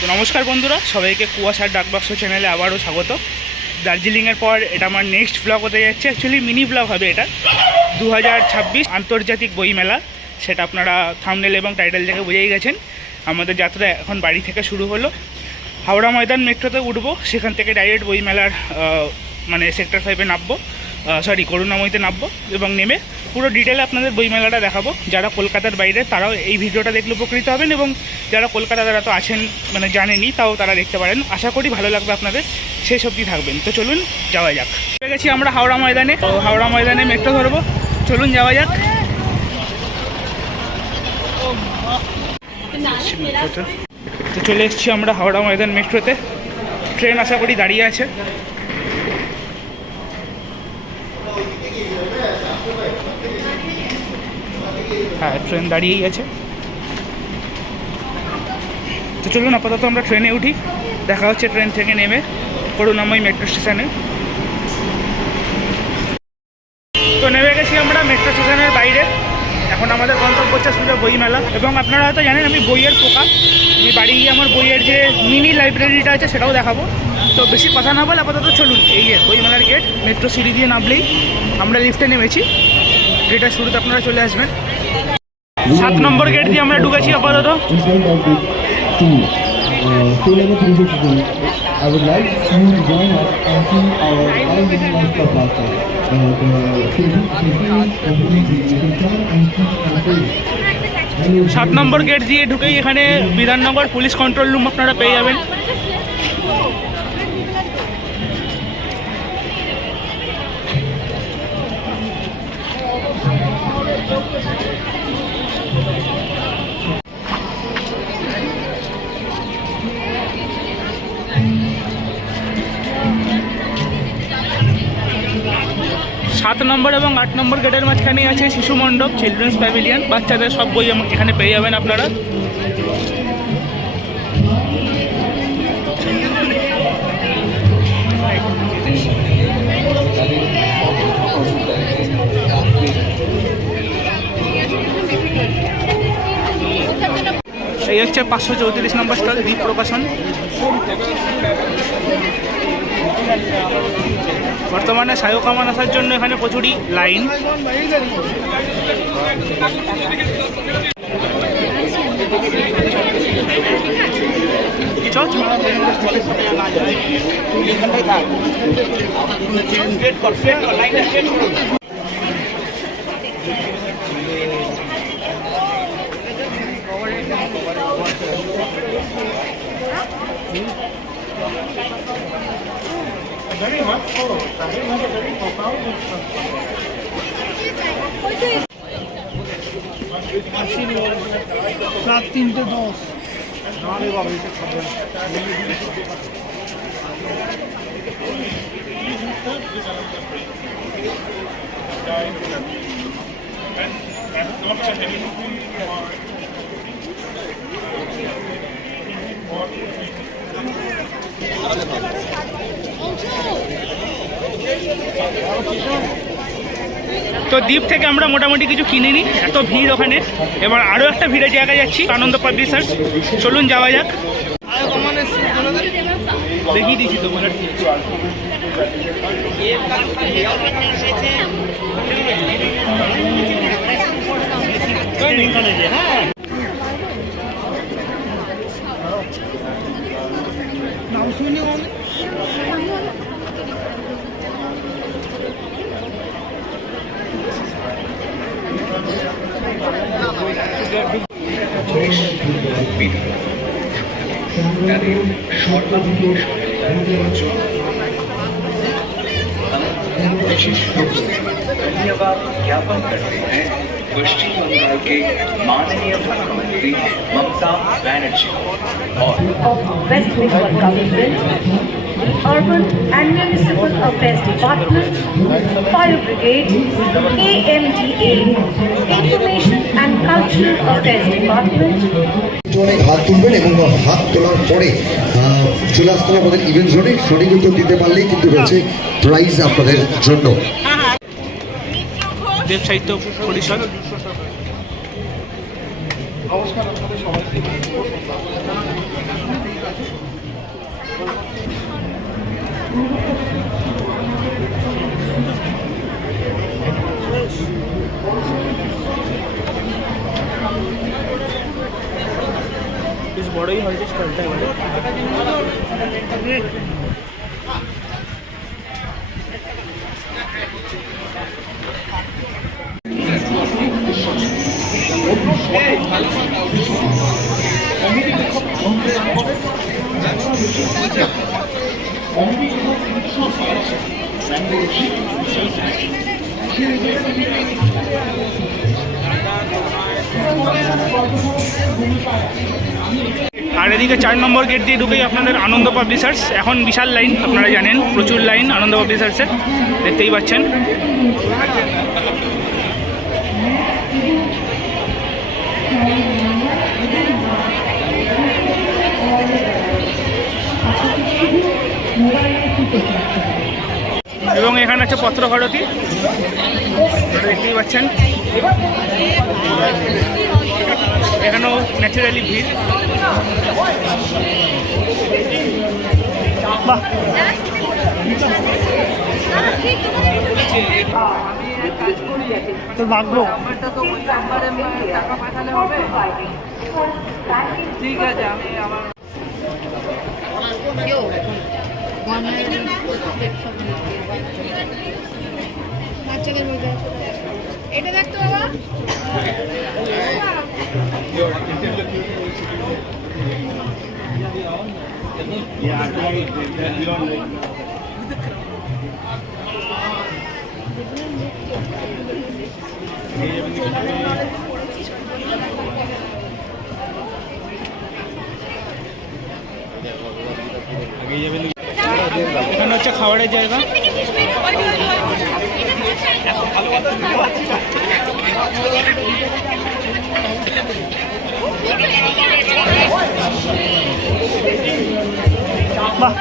তো নমস্কার বন্ধুরা, সবাইকে কুয়াশার ডাকবাক্স চ্যানেলে আবারও স্বাগত। দার্জিলিংয়ের পর এটা আমার নেক্সট ব্লগ হতে যাচ্ছে। অ্যাকচুয়ালি মিনি ব্লগ হবে এটা। 2026 আন্তর্জাতিক বইমেলা, সেটা আপনারা থাম্বনেল এবং টাইটেল দেখে বুঝেই গেছেন। আমাদের যাত্রা এখন বাড়ি থেকে শুরু হলো। হাওড়া ময়দান মেট্রোতে উঠবো, সেখান থেকে ডাইরেক্ট বইমেলার মানে সেক্টর 5-এ নামবো, করুণাময়ীতে নামবো এবং নেমে পুরো ডিটেলে আপনাদের বইমেলাটা দেখাবো। যারা কলকাতার বাইরে তারাও এই ভিডিওটা দেখলে উপকৃত হবেন, এবং যারা কলকাতা তারা তো আছেন, মানে জানেনি, তাও তারা দেখতে পারেন। আশা করি ভালো লাগবে আপনাদের, সেই সবটি থাকবেন। তো চলুন যাওয়া যাক। চলে গেছি আমরা হাওড়া ময়দানে। তো হাওড়া ময়দানে মেট্রো ধরবো, চলুন যাওয়া যাক। তো চলে এসেছি আমরা হাওড়া ময়দান মেট্রোতে। ট্রেন আশা করি দাঁড়িয়ে আছে। হ্যাঁ, ট্রেন দাঁড়িয়েই আছে। তো চলুন আপাতত আমরা ট্রেনে উঠি, দেখা হচ্ছে ট্রেন থেকে নেমে করুণাময়ী মেট্রো স্টেশনে। তো নেমে গেছি আমরা মেট্রো স্টেশনের বাইরে। এখন আমাদের গন্তব্য হচ্ছে শুধু বইমেলা। এবং আপনারা হয়তো জানেন আমি বইয়ের পোকা, আমি বাড়ি গিয়ে আমার বইয়ের যে মিনি লাইব্রেরিটা আছে সেটাও দেখাবো। তো বেশি কথা না বলে আপাতত চলুন। এই যে বইমেলার গেট, মেট্রো সিঁড়ি দিয়ে নামলেই আমরা লিফটে নেমেছি। গেটের শুরুতে আপনারা চলে আসবেন। 7 নম্বর গেট দিয়ে আমরা ঢুকেছি আপাতত। I would like you to join us and see our Iron Monster Plaza. The 7 নম্বর গেট দিয়ে ঢুকেই এখানে বিধাননগর পুলিশ কন্ট্রোল রুম আপনারা পেয়ে যাবেন। সাত নম্বর এবং 8 নম্বর গেটের মাঝখানেই আছে শিশু মণ্ডপ, চিলড্রেন্স প্যাভিলিয়ন। বাচ্চাদের সব বই এখানে পেয়ে যাবেন আপনারা। এই হচ্ছে 534 নম্বর স্টল, দ্বীপ প্রকাশন। বর্তমানে শায়ক আমান আসার জন্য এখানে প্রচুরই লাইন। রাত 3:10। তো দ্বীপ থেকে আমরা মোটামুটি কিছু কিনে নিই, এত ভিড় ওখানে। এবার আরও একটা ভিড়ের জায়গায় যাচ্ছি, আনন্দ পাবলিশার্স। চলুন যাওয়া যাক। দেখিয়ে দিচ্ছি তো বলার। নাম শুনি धन्यवाद ज्ञापन करते हैं पश्चिम बंगाल के माननीय मुख्यमंत्री ममता बनर्जी और West Bengal Government, Urban and Municipal Affairs Department, Fire Brigade, AMDA, Information and Cultural Affairs Department. অনেক হাত তুলবেন এবং হাত তোলার পরে চলে আসতে হবে আমাদের ইভেন্ট জোনে। সঠিক উত্তর দিতে পারলেই কিন্তু রয়েছে প্রাইজ আপনাদের জন্য। দেব সাহিত্য পরিষদ। নমস্কার আপনাদের সবাইকে। স্টলটা এবারে আর এদিকে 4 নম্বর গেট দিয়ে ঢুকেই আপনাদের আনন্দ পাবলিশার্স। এখন বিশাল লাইন, আপনারা জানেন প্রচুর লাইন আনন্দ পাবলিশার্সের, দেখতেই পাচ্ছেন। এবং এখানে আছে পত্রভারতী, আপনারা দেখতেই পাচ্ছেন। এখানেও ন্যাচারালি ভিড়। বাহ, তোর ভাগ্য। ঠিক আছে, আমি আমার এটা দেখতো বাবা। এখানে হচ্ছে খাবারের জায়গা। বাহ,